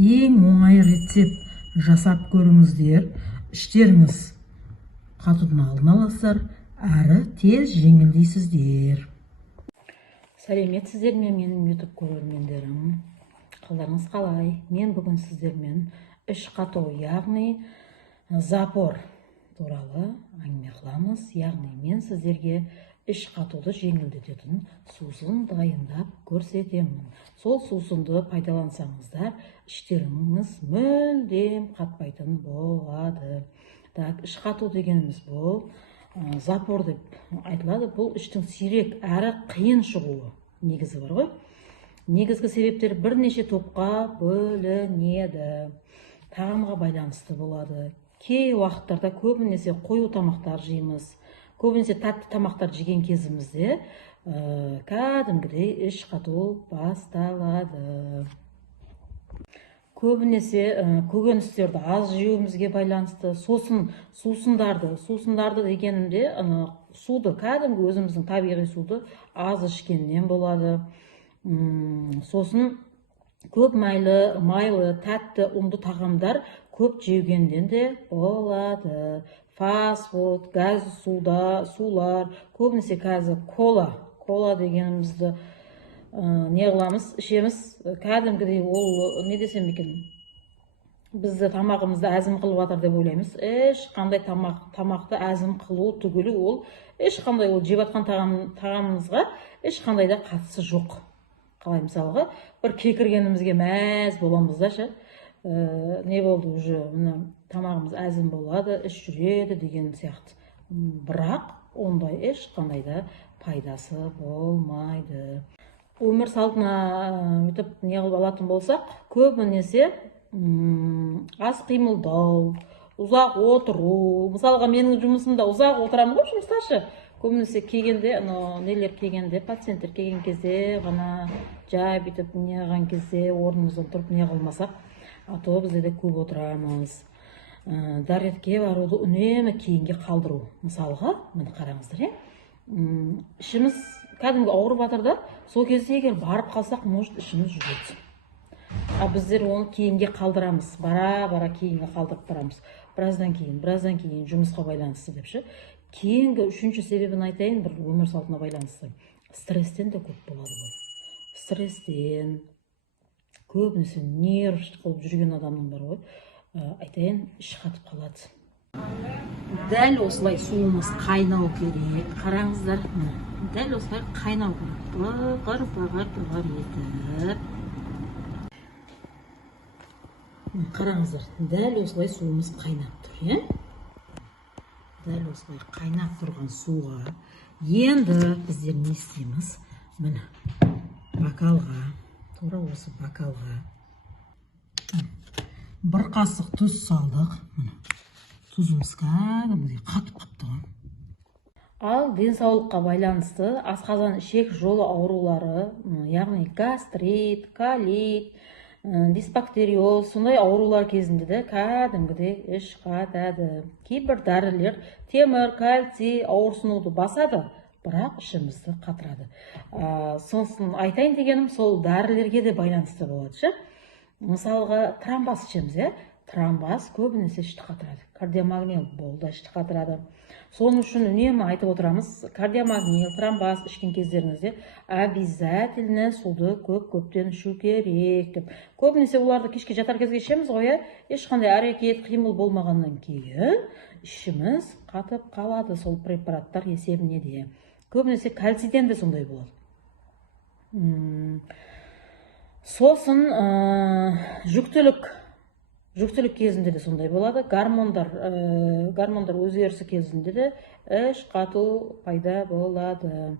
ең оңай рецепт жасап көріңіздер. Іштеріңіз қатудың алдын аласыздар, әрі тез жеңілдейсіздер. Сәлеметсіздер ме менің YouTube көрермендерім? Қалдарыңыз қалай? Мен бүгін сіздермен іш қату, яғни запор туралы әңгіме қыламыз. Яғни мен сіздерге іш қатуды жеңілдететін сусын дайындап көрсетемін. Сол сусынды пайдалансаңыздар, іштеріңіз мүлдем қатпайтын болады. Так, іш қату дегеніміз бұл запор деп айтылады. Бұл іштің сирек әрі қиын шығуы негізі бар ғой. Негізгі себептер бірнеше топқа бөлінеді. Тағамға байланысты болады. Кей уақыттарда көбінесе қою тамақтар жейміз. Көбінесе тәтті тамақтар жеген кезімізде кәдімгідей іш қату басталады. Көбінесе көкөністерді аз жеуімізге байланысты, сусындарды дегенімде суды, кәдімгі өзіміздің табиғи суды аз ішкеннен болады. Сосын көп майлы, тәтті, ұнды тағамдар көп жеугенден де болады. Фастфуд, газды сулар, көбінесе қазір кола дегенімізді не қыламыз, ішеміз. Кәдімгідей ол не десем екен, бізді тамағымызды әзім қылып жатыр деп ойлаймыз. Ешқандай тамақты әзім қылу түгілі ол ешқандай ол жеп жатқан тағамымызға ешқандай да қатысы жоқ. Қалай мысалға бір кекіргенімізге мәз боламыз да ше, не болды уже, тамағымыз әзім болады, іш жүреді деген сияқты. Бірақ ондай ешқандай да пайдасы болмайды. Өмір салтына өтіп не қылып алатын болсақ, көбінесе аз қимылдау, ұзақ отыру. Мысалға менің жұмысымда ұзақ отырамын ғой жұмысташы. Көбінесе келгенде, нелер келгенде, пациенттер келген кезде ғана жай бүйтіп не қылған кезде орнымыздан тұрып не қылмасақ, а то бізде де көп отырамыз. Дәретке баруды үнемі кейінге қалдыру. Мысалға, міне қараңыздар, ішіміз кәдімгі ауырып жатыр да, сол кезде егер барып қалсақ, может ішіміз жүреді. А біздер оны кейінге қалдырамыз, бара кейінге қалдырып барамыз. Біраздан кейін жұмысқа байланысты деп ше. Кейінгі үшінші себебін айтайын, бір өмір салтына байланысты. Стресстен де көп болады бұл. Стресстен, көбінесе нерв қылып жүрген адамның бар ғой, айтайын, іш қатып қалады. Дәл осылай суымыз қайнау керек. Қараңыздар, дәл осылай қайнау керек. Бұғыр етіп. Қараңыздар, дәл осылай суымыз қайнап тұр, Дәл осылай қайнап тұрған суға енді біздер не істейміз? Міне, бокалға, тура осы бокалға бір қасық тұз салдық. Тұзымыз кәдімгідей қатып қапты. Ал денсаулыққа байланысты асқазан ішек жолы аурулары, яғни гастрит, колит, дисбактериоз, сондай аурулар кезінде де кәдімгідей іш қатады. Кейбір дәрілер темір, кальций, ауырсынуды басады, бірақ ішімізді қатырады. Сосын айтайын дегенім, сол дәрілерге де байланысты болады. Мысалға тромбаз ішеміз, тромбаз көбінесе ішті қатырады. Кардиомагнил бол да ішті қатырады. Соның үшін үнемі айтып отырамыз, кардиомагнил, тромбаз ішкен кездеріңізде обязательно суды көптен ішу керек деп. Көбінесе оларды кешке жатар кезге ішеміз ғой, ешқандай әрекет, қимыл болмағаннан кейін ішіміз қатып қалады сол препараттар есебіне де. Көбінесе кальцийден де сондай болады. Сосын жүктілік кезінде де сондай болады. Гормондар өзгерісі кезінде де іш қату пайда болады.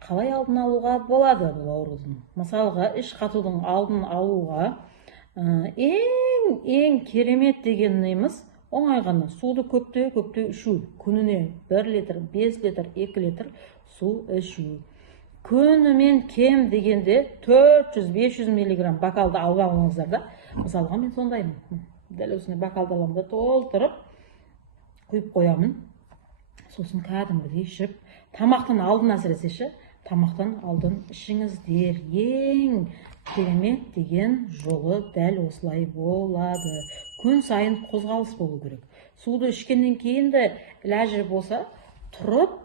Қалай алдын алуға болады бұл аурудың? Мысалға, іш қатудың алдын алуға ең керемет деген неміз оңай ғана суды көптеу ішу. Күніне 1 литр, 5 литр, 2 литр су ішу. Күнімен кем дегенде 400-500 миллиграмм бокалды алып алыңыздар да. Мысалға мен сондаймын. Дәл осындай бокалды аламын да толтырып құйып қоямын. Сосын кәдімгідей ішіп, тамақтан алдын әсіресе тамақтан алдын ішіңіздер. Ең керемет деген жолы дәл осылай болады. Күн сайын қозғалыс болу керек. Суды ішкеннен кейін де ләжір болса, тұрып,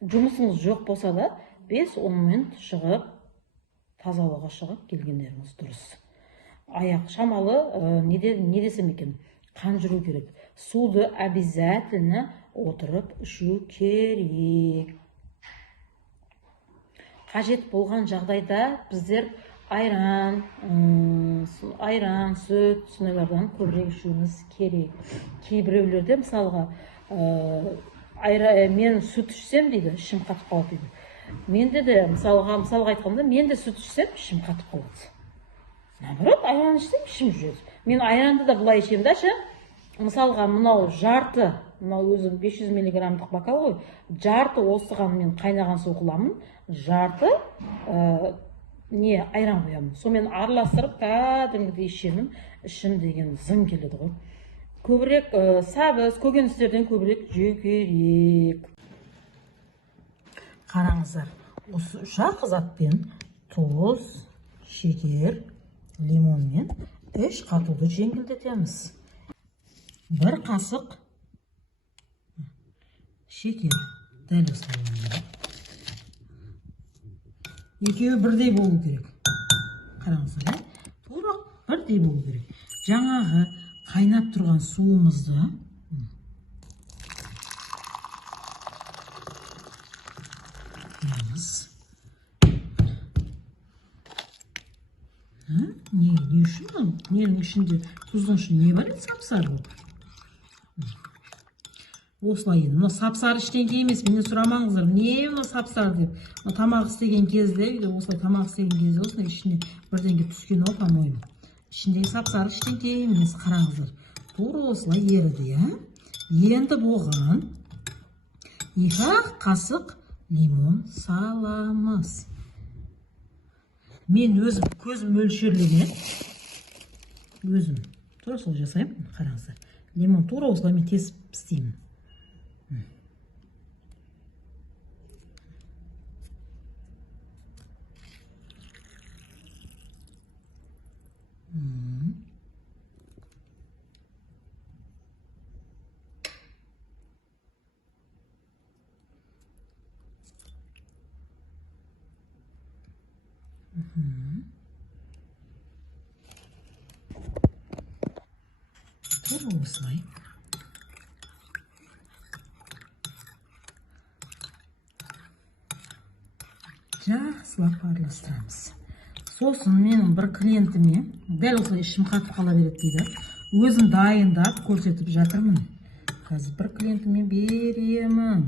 жұмысыңыз жоқ болса да 5-10 минут шығып, таза ауаға шығып келгендеріңіз дұрыс. Аяқ шамалы, не десем екен, қан жүру керек. Суды обязательно отырып ішу керек. Қажет болған жағдайда біздер айран, сүт, сонайлардан көбірек ішуіміз керек. Кейбіреулерде мысалға, мен сүт ішсем дейді, ішім қатып қалады дейді. Менде де мысалға айтқанда, мен де сүт ішсем, ішім қатып қалады. Наоборот, айран ішсем, ішім жүреді. Мен айранды да былай ішем да, мысалға мынау жарты, мынау өзім 500 миллиграммдық бокал ғой, жарты осыған мен қайнаған су құламын, жарты айран қоямын. Сонымен араластырып кәдімгідей ішемін, ішім деген зың келеді ғой. Көбірек сәбіз, көкөністерден көбірек жеу керек. Қараңыздар, осы үш-ақ затпен тұз, шекер, лимон мен іш қатуды жеңілдетеміз. Бір қасық шекер, дәл осылай. Екеуі бірдей болу керек. Қараңыздар, тура бірдей болу керек. Жаңағы қайнап тұрған суымызды не үшін? Ненің ішінде, тұздың ішінде не бар еді? Сап-сары болып. Осылай еді. Мына сап-сары ештеңке емес, менен сұрамаңыздар. Не мына сап-сары деп? Тамақ істеген кезде, осылай тамақ істеген кезде осылай ішіне бірдеңке түскен ол, по-моему. Ішіндегі сап-сары ештеңке емес, қараңыздар. Тура осылай еріді, Енді болған 2 қасық лимон саламыз. Мен өзім көзім мөлшерлеген, өзім тура сол жасаймын, қараңыздар. Лимон тура осылай мен тесіп істеймін. Тура осылай. Жақсылап араластырамыз. Сосын менің бір клиентіме дәл осылай ішім қатып қала береді дейді. Өзім дайындап көрсетіп жатырмын. Қазір бір клиентіме беремін.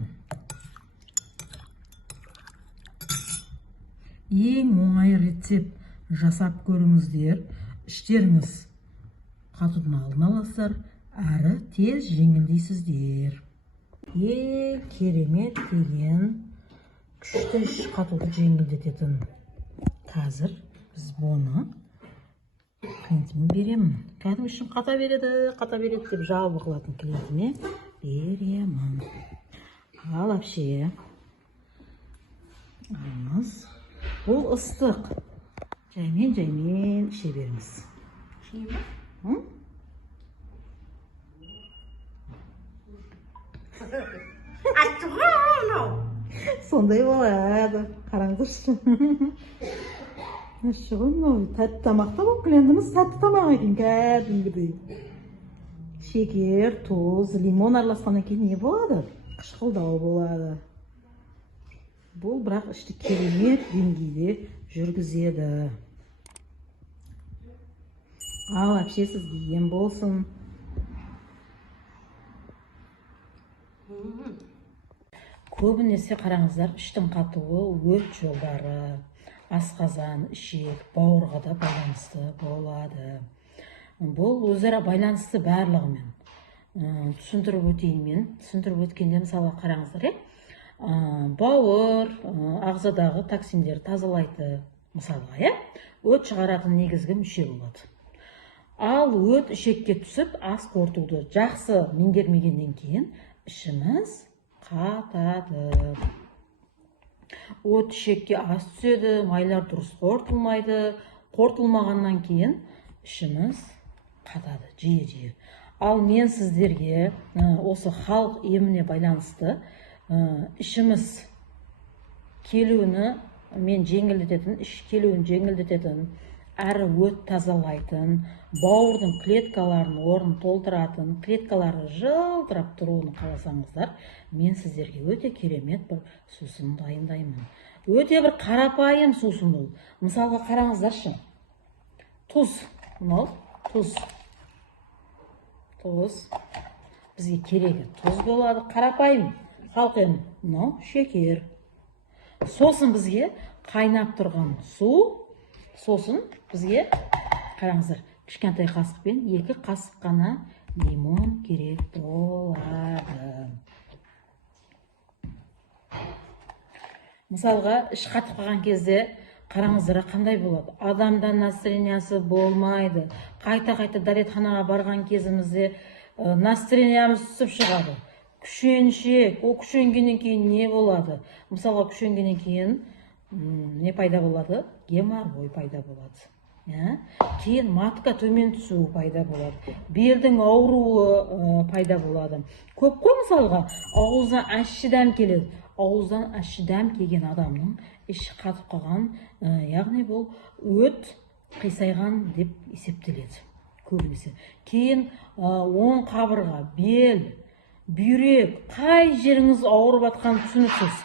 Ең оңай рецепт жасап көріңіздер. Іштеріңіз қатудың алдын аласыздар, әрі тез жеңілдейсіздер. Ең керемет деген күшті іш қатуды жеңілдететін. Қазір біз бұны клиентіме беремін. Кәдімгі ішім қата береді деп жауабы қылатын клиентіме беремін. Ал әпше, алыңыз. Бұл ыстық. Жаймен іше беріңіз. Сондай болады. Қараңыздаршы. Шығын, тәтті тамақта бұл клиентіміз тәтті тамақ екен, кәдімгідей. Шекер, тұз, лимон араласқаннан кейін не болады? Қышқылдау болады. Бұл бірақ ішті керемет деңгейде жүргізеді. Ал әпше сізге ем болсын. Көбінесе қараңыздар, іштің қатуы өт жолдары, асқазан, ішек, бауырға да байланысты болады. Бұл өзара байланысты барлығымен. Түсіндіріп өтейін мен. Түсіндіріп өткенде мысалы қараңыздар, бауыр, ағзадағы токсиндер тазалайды, мысалға, өт шығаратын негізгі мүше болады. Ал өт ішекке түсіп, ас қорытуды жақсы меңгермегеннен кейін ішіміз қатады. от ішекке аз түседі, майлар дұрыс қорытылмайды. Қорытылмағаннан кейін ішіміз қатады жиі. Ал мен сіздерге осы халық еміне байланысты ішіміз келуіні мен жеңілдететін, іш келуін жеңілдететін, әрі өт тазалайтын, бауырдың клеткаларын орнын толтыратын, клеткалары жылтырап тұруын қаласаңыздар, мен сіздерге өте керемет бір сусын дайындаймын. Өте бір қарапайым сусын ол. Мысалға қараңыздаршы. Тұз, мынау тұз. Бізге керегі тұз болады, қарапайым. Халық емі, мынау шекер. Сосын бізге қайнап тұрған су. Сосын бізге, қараңыздар, кішкентай қасықпен 2 қасық қана лимон керек болады. Мысалға, іш қатып қалған кезде қараңыздар қандай болады? Адамда настроениясы болмайды. Қайта-қайта дәретханаға барған кезімізде настроениямыз түсіп шығады. Күшеншек, о күшенгеннен кейін не болады? Мысалға, күшенгеннен кейін не пайда болады? Геморрой пайда болады. Кейін матка төмен түсуі пайда болады. Белдің ауруы пайда болады. Көп қой мысалға, ауыздан ащы дәм келеді. Ауыздан ащы дәм келген адамның іші қатып қалған, яғни бұл өт қисайған деп есептеледі көбінесе. Кейін оң қабырға, бел, бүйрек, қай жеріңіз ауырып жатқан түсініксіз.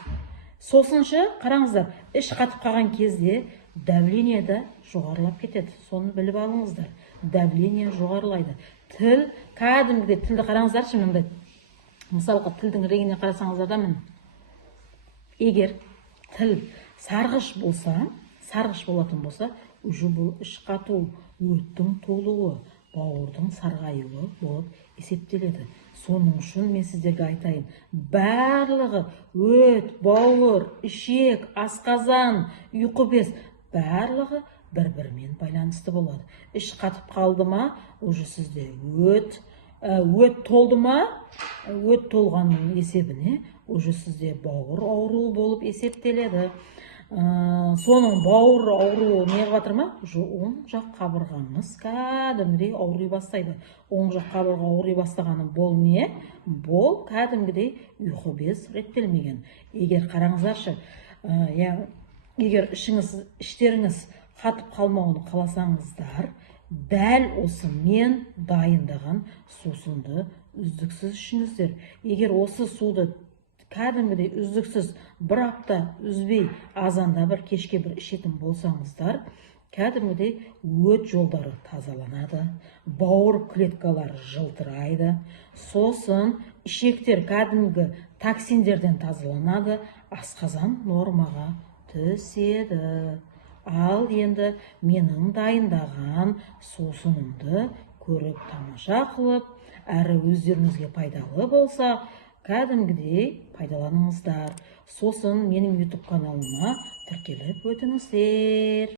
Сосыншы, қараңыздар, іш қатып қалған кезде давление да жоғарылап кетеді. Соны біліп алыңыздар. Давление жоғарылайды. Тіл, кәдімгідей тілді қараңыздаршы мынандай. Мысалға, тілдің реңіне қарасаңыздар да міне. Егер тіл сарғыш болатын болса, уже бұл іш қату, өттің толуы, бауырдың сарғаюы болып есептеледі. Соның үшін мен сіздерге айтайын, барлығы өт, бауыр, ішек, асқазан, ұйқы без, барлығы бір-бірімен байланысты болады. Іш қатып қалды ма, уже сізде өт толды ма, өт толғанның есебіне уже сізде бауыр ауруы болып есептеледі. Соның бауыр ауруы неғып жатыр ма? Оң жақ қабырғаңыз кәдімгідей ауырай бастайды. Оң жақ қабырға ауырай бастағаны бұл не? Бұл кәдімгідей ұйқы без реттелмеген. Егер қараңыздаршы, егер іштеріңіз қатып қалмауын қаласаңыздар, дәл осы мен дайындаған сусынды үздіксіз ішіңіздер. Егер осы суды кәдімгідей үздіксіз бір апта үзбей азанда бір кешке бір ішетін болсаңыздар, кәдімгідей өт жолдары тазаланады, бауыр клеткалары жылтырайды, сосын ішектер кәдімгі токсиндерден тазаланады, асқазан нормаға түседі. Ал енді менің дайындаған сусынымды көріп тамаша қылып, әрі өздеріңізге пайдалы болса, кәдімгідей пайдаланыңыздар. Сосын менің YouTube каналыма тіркеліп өтіңіздер.